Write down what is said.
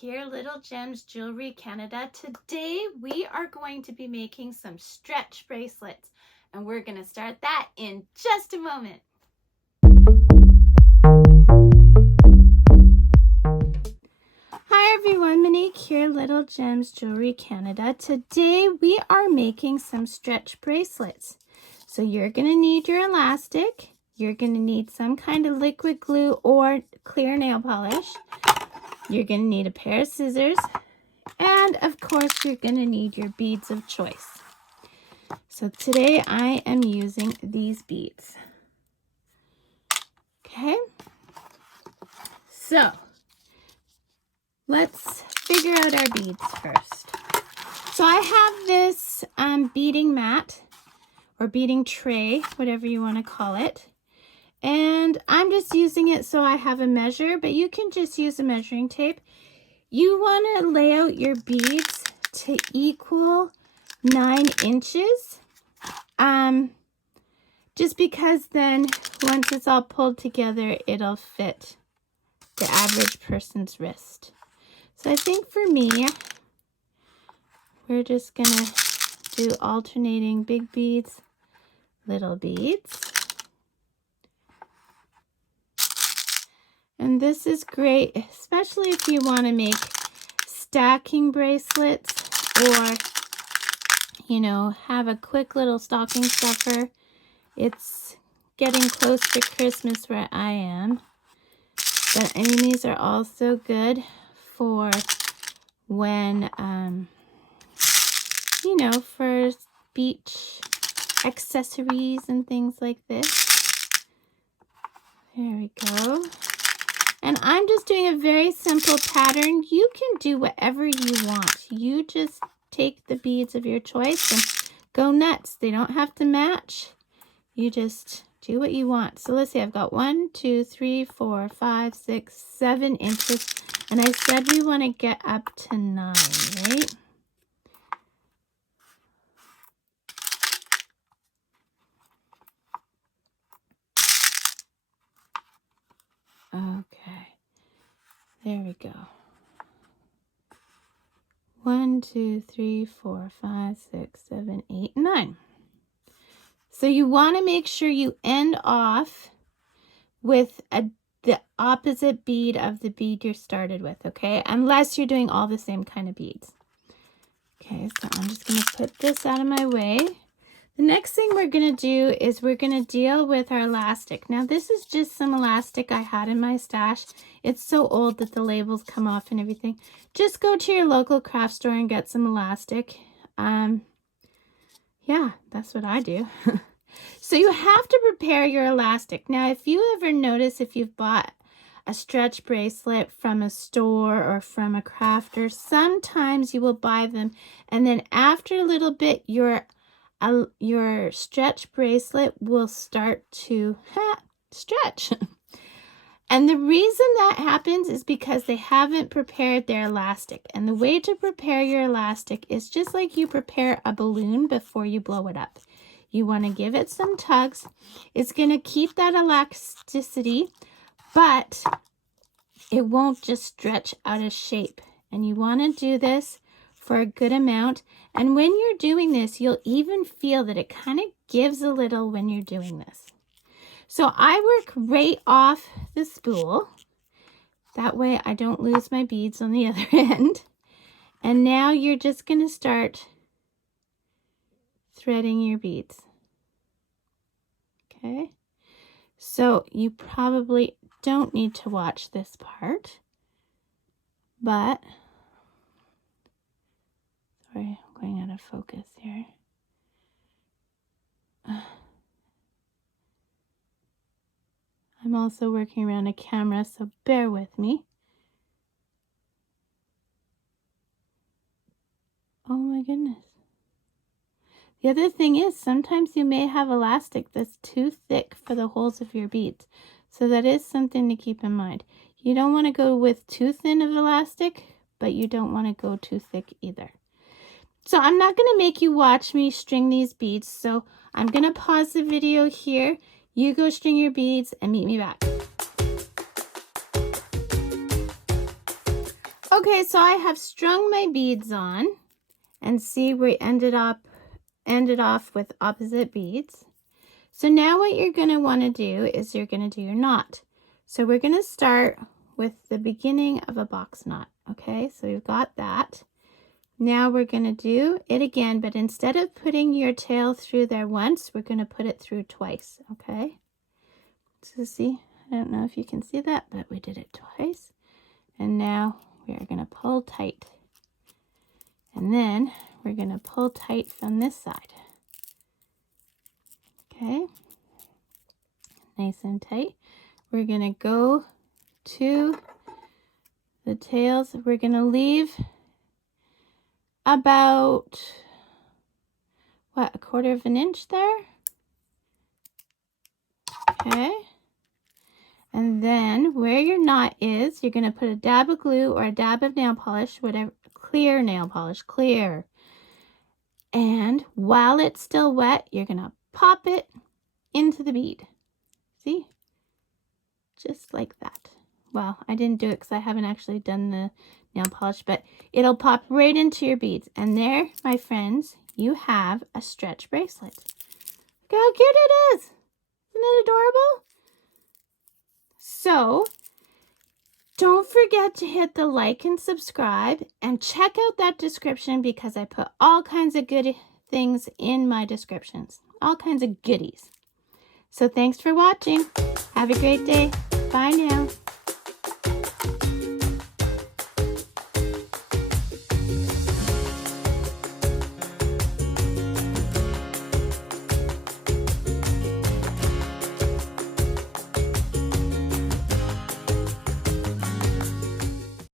here, Little Gems Jewelry Canada. Today we are going to be making some stretch bracelets, and we're going to start that in just a moment. Hi everyone, Monique here, Little Gems Jewelry Canada. Today we are making some stretch bracelets. So you're going to need your elastic, you're going to need some kind of liquid glue or clear nail polish. You're going to need a pair of scissors, and of course you're going to need your beads of choice. So today I am using these beads. Okay, so let's figure out our beads first. So I have this beading mat or beading tray, whatever you want to call it. And I'm just using it so I have a measure, but you can just use a measuring tape. You want to lay out your beads to equal 9 inches. Just because then once it's all pulled together, it'll fit the average person's wrist. So I think for me, we're just gonna do alternating big beads, little beads. And this is great, especially if you want to make stacking bracelets or, you know, have a quick little stocking stuffer. It's getting close to Christmas where I am. But I mean, these are also good for when, you know, for beach accessories and things like this. There we go. And I'm just doing a very simple pattern. You can do whatever you want. You just take the beads of your choice and go nuts. They don't have to match. You just do what you want. So let's see, I've got 1, 2, 3, 4, 5, 6, 7 inches. And I said we want to get up to 9, right? Okay, there we go. 1, 2, 3, 4, 5, 6, 7, 8, 9. So you want to make sure you end off with the opposite bead of the bead you started with, okay? Unless you're doing all the same kind of beads. Okay, so I'm just going to put this out of my way. The next thing we're going to do is we're going to deal with our elastic. Now this is just some elastic I had in my stash. It's so old that the labels come off and everything. Just go to your local craft store and get some elastic. Yeah, that's what I do. So you have to prepare your elastic. Now if you ever notice, if you've bought a stretch bracelet from a store or from a crafter, sometimes you will buy them and then after a little bit your stretch bracelet will start to stretch. And the reason that happens is because they haven't prepared their elastic. And the way to prepare your elastic is just like you prepare a balloon before you blow it up. You want to give it some tugs. It's going to keep that elasticity, but it won't just stretch out of shape. And you want to do this for a good amount. And when you're doing this, you'll even feel that it kind of gives a little when you're doing this. So I work right off the spool. That way I don't lose my beads on the other end. And now you're just going to start threading your beads. Okay. So you probably don't need to watch this part, but sorry, I'm going out of focus here. I'm also working around a camera, so bear with me. Oh my goodness. The other thing is sometimes you may have elastic that's too thick for the holes of your beads. So that is something to keep in mind. You don't want to go with too thin of elastic, but you don't want to go too thick either. So I'm not going to make you watch me string these beads. So I'm going to pause the video here. You go string your beads and meet me back. Okay, so I have strung my beads on, and see, we ended off with opposite beads. So now what you're going to want to do is you're going to do your knot. So we're going to start with the beginning of a box knot. Okay, so we've got that. Now we're going to do it again, but instead of putting your tail through there once, we're going to put it through twice. Okay, so see, I don't know if you can see that, but we did it twice. And now we are going to pull tight. And then we're going to pull tight from this side. Okay, nice and tight. We're going to go to the tails. We're going to leave about, what, 1/4 of an inch there? Okay. And then where your knot is, you're going to put a dab of glue or a dab of nail polish, whatever, clear nail polish, clear. And while it's still wet, you're going to pop it into the bead. See? Just like that. Well, I didn't do it because I haven't actually done the nail polish, but it'll pop right into your beads. And there, my friends, you have a stretch bracelet. Look how cute it is. Isn't it adorable? So, don't forget to hit the like and subscribe, and check out that description because I put all kinds of good things in my descriptions. All kinds of goodies. So thanks for watching. Have a great day. Bye now.